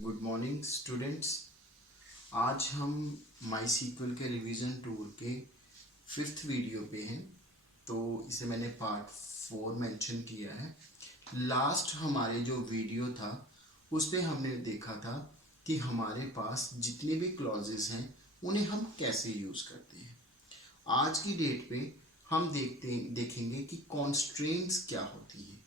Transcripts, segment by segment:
Good morning students. आज हम माई sequel के रिवीजन टूर के फिफ्थ वीडियो पे हैं। तो इसे मैंने पार्ट 4 मेंशन किया है। लास्ट हमारे जो वीडियो था उस पे हमने देखा था कि हमारे पास जितने भी क्लॉजेस हैं उन्हें हम कैसे यूज़ करते हैं। आज की डेट पे हम देखेंगे कि कॉन्स्ट्रेंट्स क्या होती है,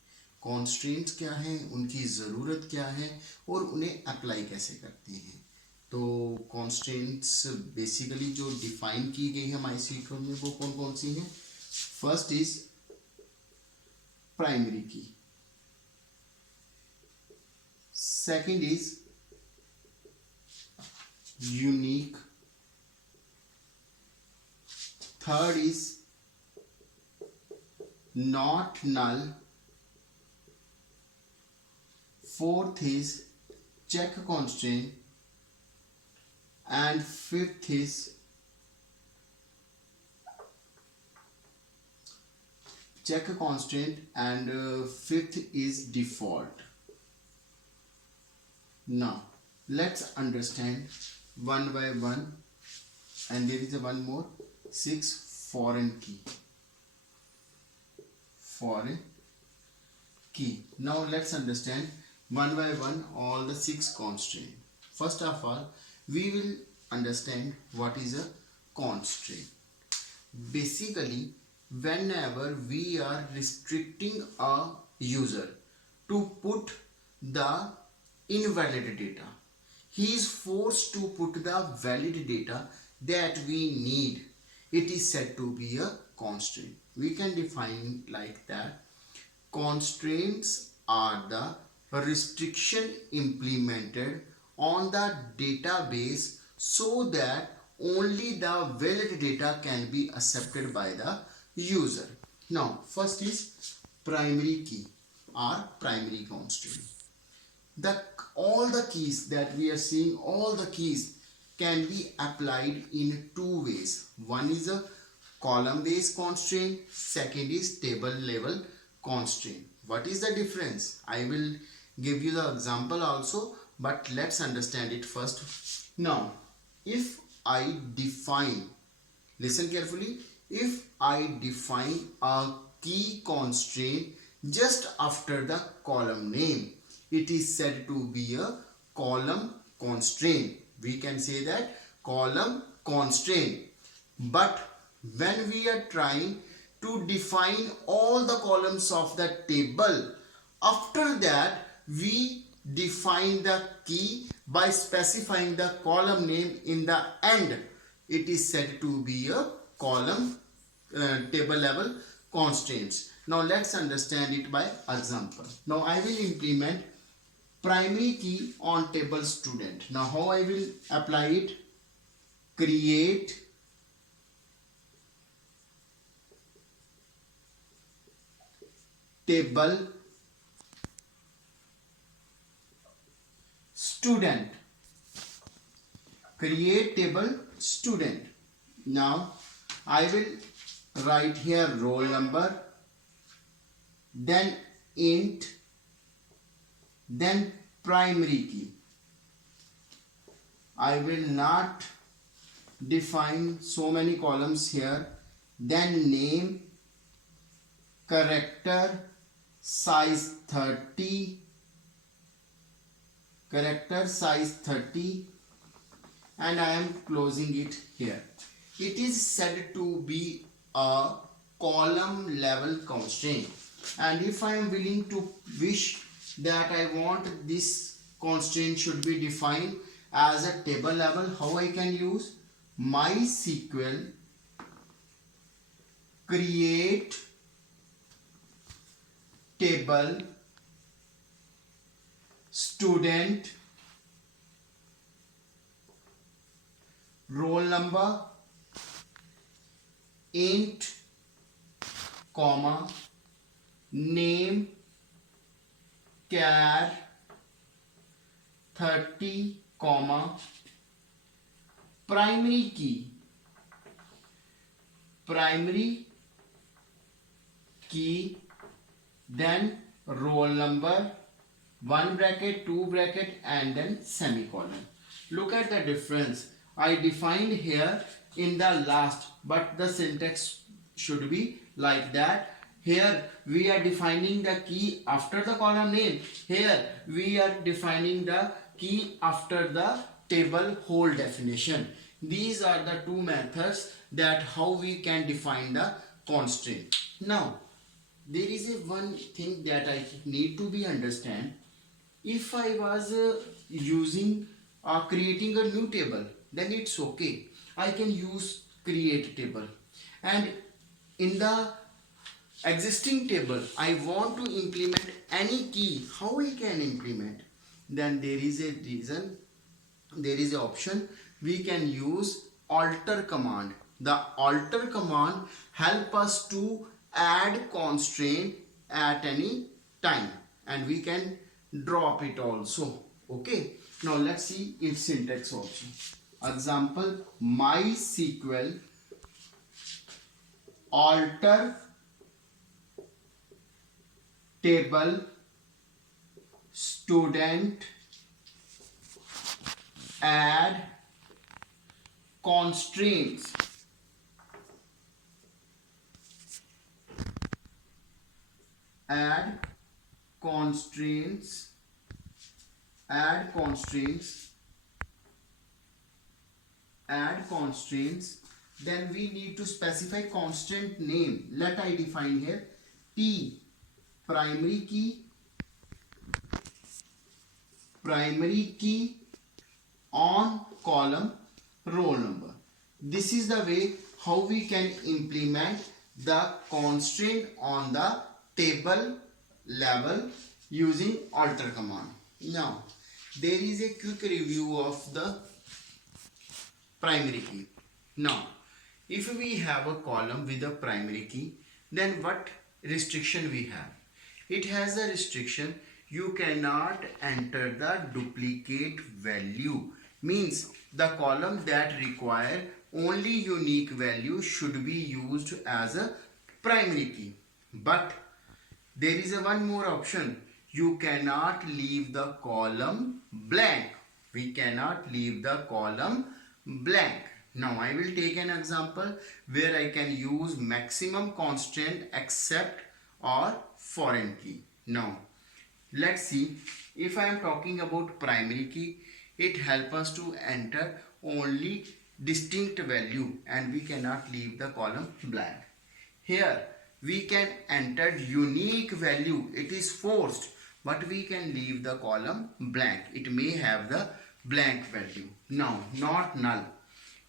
कॉन्स्ट्रेंट्स क्या हैं, उनकी ज़रूरत क्या है और उन्हें अप्लाई कैसे करते हैं। तो कॉन्स्ट्रेंट्स बेसिकली जो डिफाइन की गई है हमारे सीक्वेंस में वो कौन कौन सी हैं। First is primary key, second is unique, third is not null, fourth is check constant and fifth is check constant and fifth is default. Now let's understand one by one, and there is a one more, 6 foreign key. Now let's understand one by one all the 6 constraints. First of all, we will understand what is a constraint. Basically, whenever we are restricting a user to put the invalid data, he is forced to put the valid data that we need. It is said to be a constraint. We can define like that. Constraints are the restriction implemented on the database so that only the valid data can be accepted by the user. Now, first is primary key or primary constraint. All the keys that we are seeing, all the keys can be applied in two ways. One is a column based constraint, second is table level constraint. What is the difference? I will give you the example also, but let's understand it first. Now, if I define, listen carefully, if I define a key constraint just after the column name, it is said to be a column constraint. We can say that column constraint. But when we are trying to define all the columns of the table, after that we define the key by specifying the column name in the end, it is said to be a column table level constraints. Now let's understand it by example. Now I will implement primary key on table student. Now how I will apply it? Create table student. Create table student. Now I will write here roll number, then int, then primary key. I will not define so many columns here. Then name, character size 30, and I am closing it here. It is said to be a column level constraint, and if I am willing to wish that I want this constraint should be defined as a table level, how I can use? MySQL create table student roll number int comma name char 30 comma primary key then roll number one bracket, two bracket, and then semicolon. Look at the difference. I defined here in the last, but the syntax should be like that. Here we are defining the key after the column name. Here we are defining the key after the table whole definition. These are the two methods that how we can define the constraint. Now there is a one thing that I need to be understand. If I was using creating a new table, then it's okay. I can use create table, and in the existing table I want to implement any key. How I can implement? Then there is a reason, there is an option. We can use alter command. The alter command help us to add constraint at any time, and we can drop it also. Okay, now let's see its syntax also. Example, MySQL alter table student add constraints. Add constraints. Add constraints. Add constraints. Then we need to specify constraint name. Let I define here T primary key on column roll number. This is the way how we can implement the constraint on the table level using alter command. Now there is a quick review of the primary key. Now if we have a column with a primary key, then what restriction we have? It has a restriction, you cannot enter the duplicate value. Means the column that require only unique value should be used as a primary key. But there is a one more option. You cannot leave the column blank. We cannot leave the column blank. Now I will take an example where I can use maximum constraint except or foreign key. Now let's see, if I am talking about primary key, it helps us to enter only distinct value and we cannot leave the column blank. Here we can enter unique value, it is forced, but we can leave the column blank. It may have the blank value. Now not null.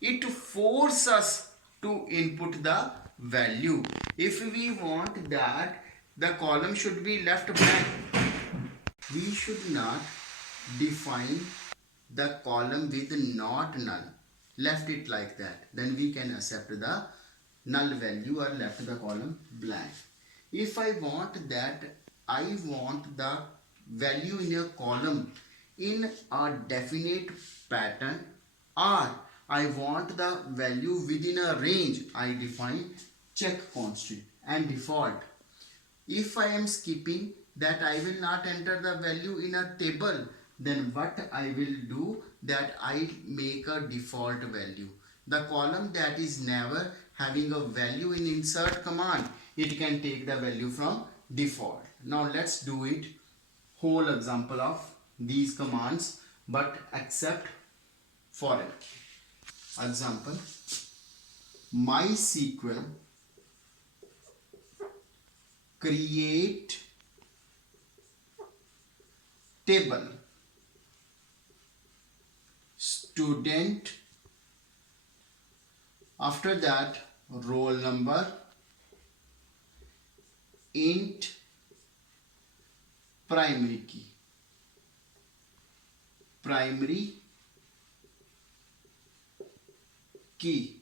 It forces us to input the value. If we want that the column should be left blank, we should not define the column with not null. Left it like that. Then we can accept the null value or left the column blank. If I want that, I want the value in a column in a definite pattern, or I want the value within a range, I define check constraint and default. If I am skipping that, I will not enter the value in a table, then what I will do, that I make a default value. The column that is never having a value in insert command, it can take the value from default. Now let's do it whole example of these commands, but except foreign. Example, MySQL create table student, after that roll number, int primary key,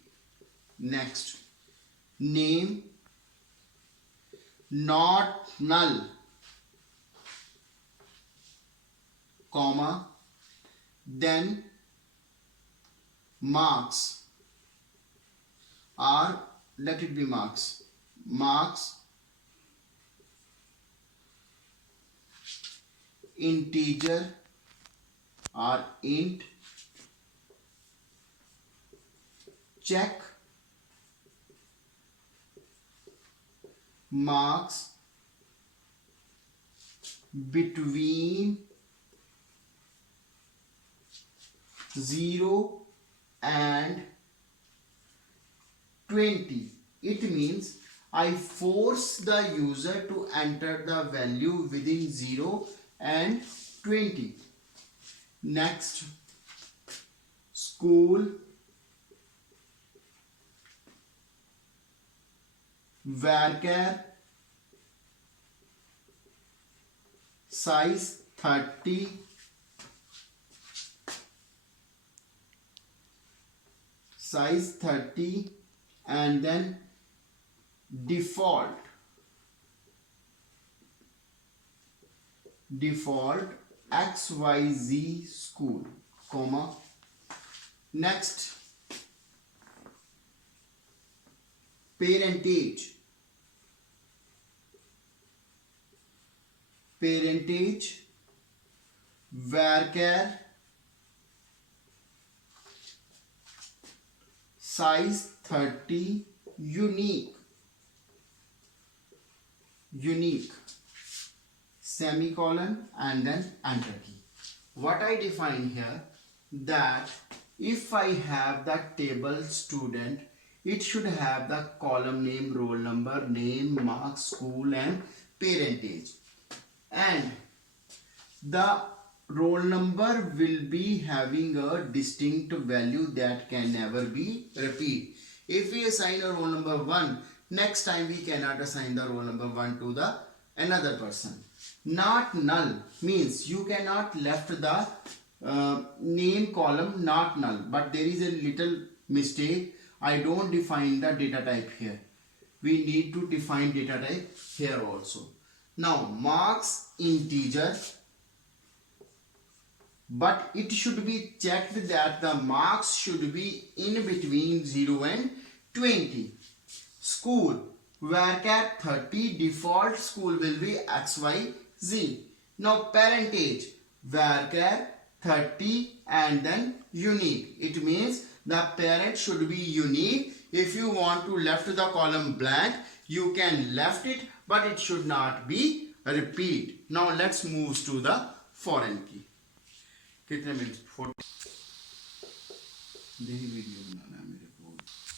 next name not null, comma, then marks, or let it be marks integer or int, check marks between 0 and 20. It means I force the user to enter the value within 0 and 20. Next, school varchar size 30 and then default XYZ school, comma. Next, parentage varchar size 30 unique semicolon and then enter key. What I define here, that if I have the table student, it should have the column name, roll number, name, marks, school and parentage, and the roll number will be having a distinct value that can never be repeat. If we assign a roll number 1, next time we cannot assign the roll number 1 to the another person. Not null means you cannot left the name column not null, but there is a little mistake. I don't define the data type here. We need to define data type here also. Now marks integer, but it should be checked that the marks should be in between 0 and 20. School varchar 30, default school will be XYZ. Now parentage varchar 30 and then unique. It means the parent should be unique. If you want to left the column blank, you can left it, but it should not be repeat. Now let's move to the foreign key. कितने minute 40 video बनाना है मेरे को.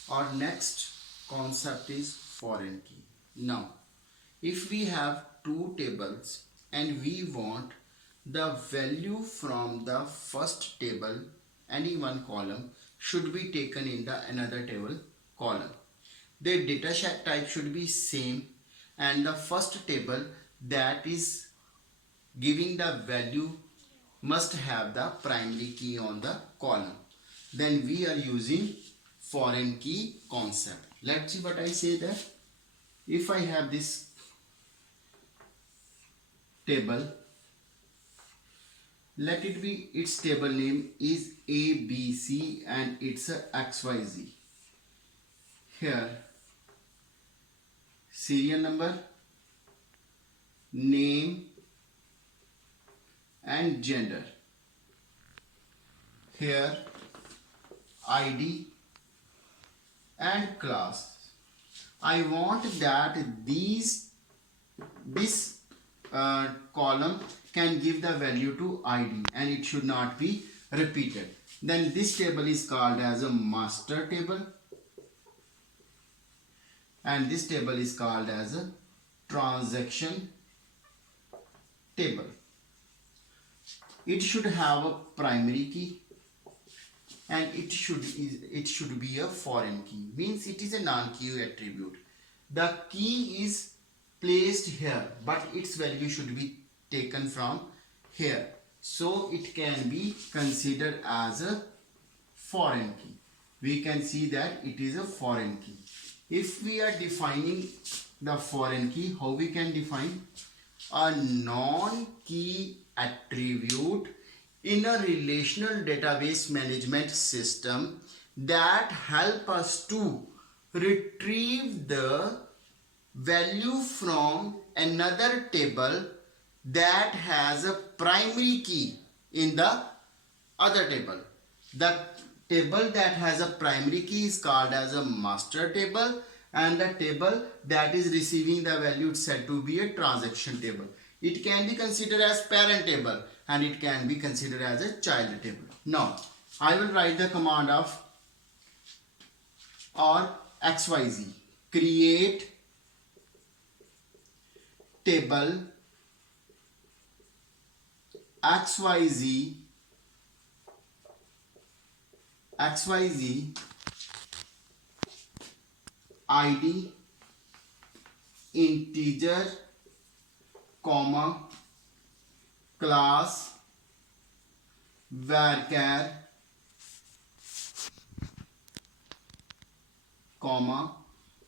Our next concept is foreign key. Now if we have two tables and we want the value from the first table, any one column should be taken in the another table column. The data type should be same, and the first table that is giving the value must have the primary key on the column. Then we are using foreign key concept. Let's see what I say there. If I have this table, let it be, its table name is ABC and it's a XYZ. Here serial number, name and gender. Here ID and class. I want that this column can give the value to ID and it should not be repeated. Then this table is called as a master table and this table is called as a transaction table. It should have a primary key and it should be a foreign key, means it is a non-key attribute. The key is placed here but its value should be taken from here, so it can be considered as a foreign key. We can see that it is a foreign key. If we are defining the foreign key, how we can define? A non-key attribute in a relational database management system that help us to retrieve the value from another table that has a primary key in the other table. The table that has a primary key is called as a master table, and the table that is receiving the value is said to be a transaction table. It can be considered as parent table and it can be considered as a child table. Now, I will write the command of or XYZ, create table XYZ ID integer comma class varchar comma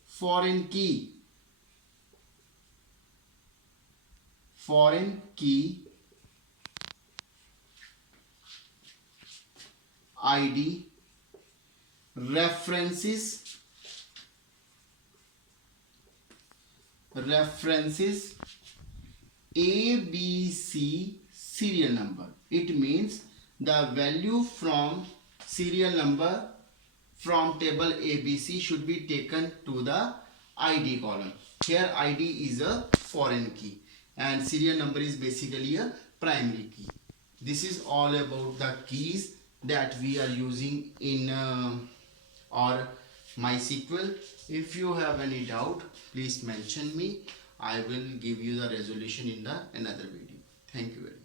foreign key ID references ABC serial number. It means the value from serial number from table ABC should be taken to the ID column. Here ID is a foreign key and serial number is basically a primary key. This is all about the keys that we are using in or MySQL. If you have any doubt, please mention me. I will give you the resolution in the another video. Thank you very much.